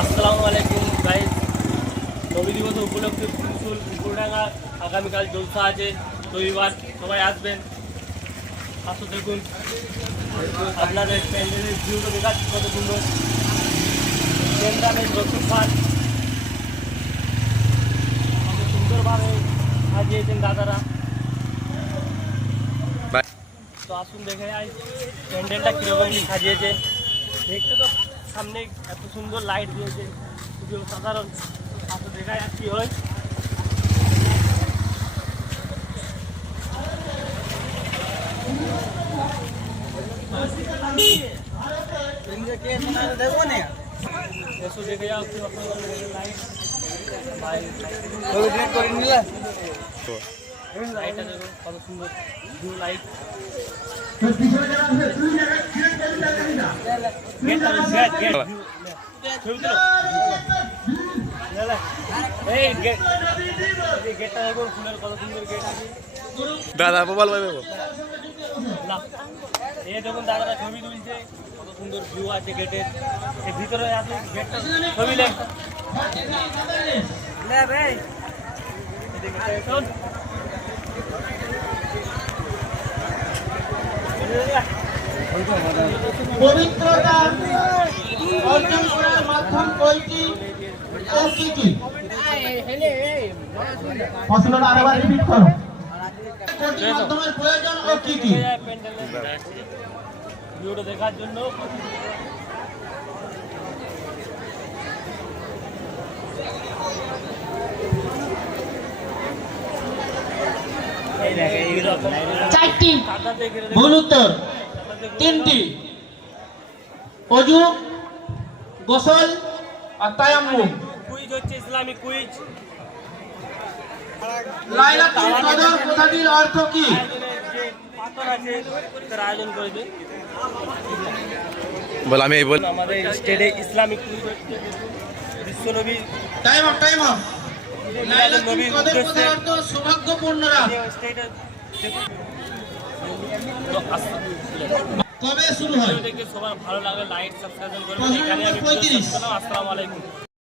আসসালামু আলাইকুম উপলক্ষে আগামীকাল জলসা আছে। রবিবার সবাই আসবেন। আসো দেখুন। আপনাদের প্যান্ডেলের ভিউটা দেখাচ্ছি কত সুন্দর। প্যান্ডেলের যত সুন্দরভাবে সাজিয়েছেন দাদারা। তো আসুন দেখে যাই প্যান্ডেলটা কীরকম সাজিয়েছে। দেখতে তো সামনে এত সুন্দর লাইট দিয়েছে, খুবই অসাধারণ। আসো দেখা যাক কী হয়। এসো দেখে যাও লাইট ভাই লাইটটা দেখো কত সুন্দর ব্লু লাইট দাদা মোবাইল এই দেখুন দাদারা ছবি তুলছে কত সুন্দর ভিউ আছে গেটের ভিতরে আছে গেটটা ছবি লেখ লে ভাই। পবিত্রতা অর্জন করার মাধ্যম কয়টি ও কি কি প্রশ্নটা আরেকবার রিপিট করো। কোনটি মাধ্যমের প্রয়োজন ও কি কি ভিডিওটা দেখার জন্য চারটি। ভুল উত্তর। তিনটি। অজু গোসল আর তায়াম্মুম। কুইজ হচ্ছে ইসলামিক কুইজ। লাইলাতুল কদর কথাটির অর্থ কি? যে পাথর আছে তার আয়োজন করেছে বল আমি এই বল আমাদের স্টেটে ইসলামিক কুইজ বিশ্বনবী টাইম অফ টাইম অফ লাইলাতুল নবীর কদর উদ্দেশ্যে সৌভাগ্যপূর্ণরা। কবে শুরু হয়? সবার ভালো লাগে লাইক সাবস্ক্রাইব করবেন এখানে আমি। আসসালামু আলাইকুম।